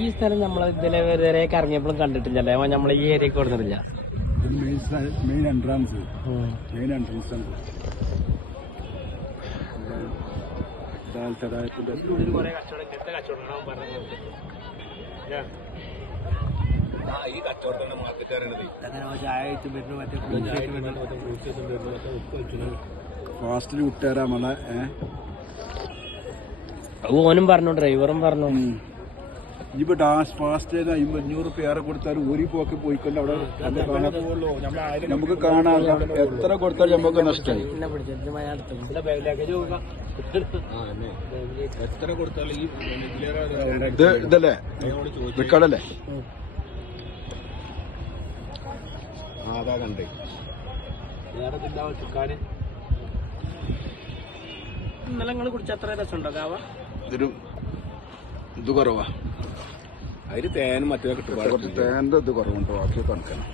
ഈ സ്ഥലം നമ്മളെ ഇതിലെ വരെ ഇറങ്ങിയപ്പോഴും കണ്ടിട്ടില്ലല്ലേ? നമ്മളെ ഈ ഏരിയക്ക് കൊടുത്തിട്ടില്ല. മെയിൻ എൻട്രൻസ് ആണ്. ഈ കച്ചവടത്തിന്റെ മാർക്കറ്റ് അറിയണത് ഫാസ്റ്റിൽ വിട്ടുതരാൻ നമ്മളെ ഓനും പറഞ്ഞു, ഡ്രൈവറും പറഞ്ഞു. ഇപ്പൊ ഡാൻസ് ഫാസ്റ്റ് 500 പേരെ കൊടുത്താലും ഒരു പോക്ക് പോയിക്കൊണ്ട് അവിടെ നമുക്ക് കാണാൻ എത്ര കൊടുത്താലും നമുക്ക് നഷ്ടമായി. എത്ര കൊടുത്താലും ഈ ഇതല്ലേ റിക്കാർഡല്ലേ? അതാ കണ്ടേ. ഇന്നലെ നിങ്ങൾ കുടിച്ച അത്ര രസമുണ്ടോ കാവ? ഇത് കുറവാ. അതിന് തേനും മറ്റേ കിട്ടും. തേന്റെ ഇത് കുറവുണ്ടോ? ബാക്കി കണക്കാണ്.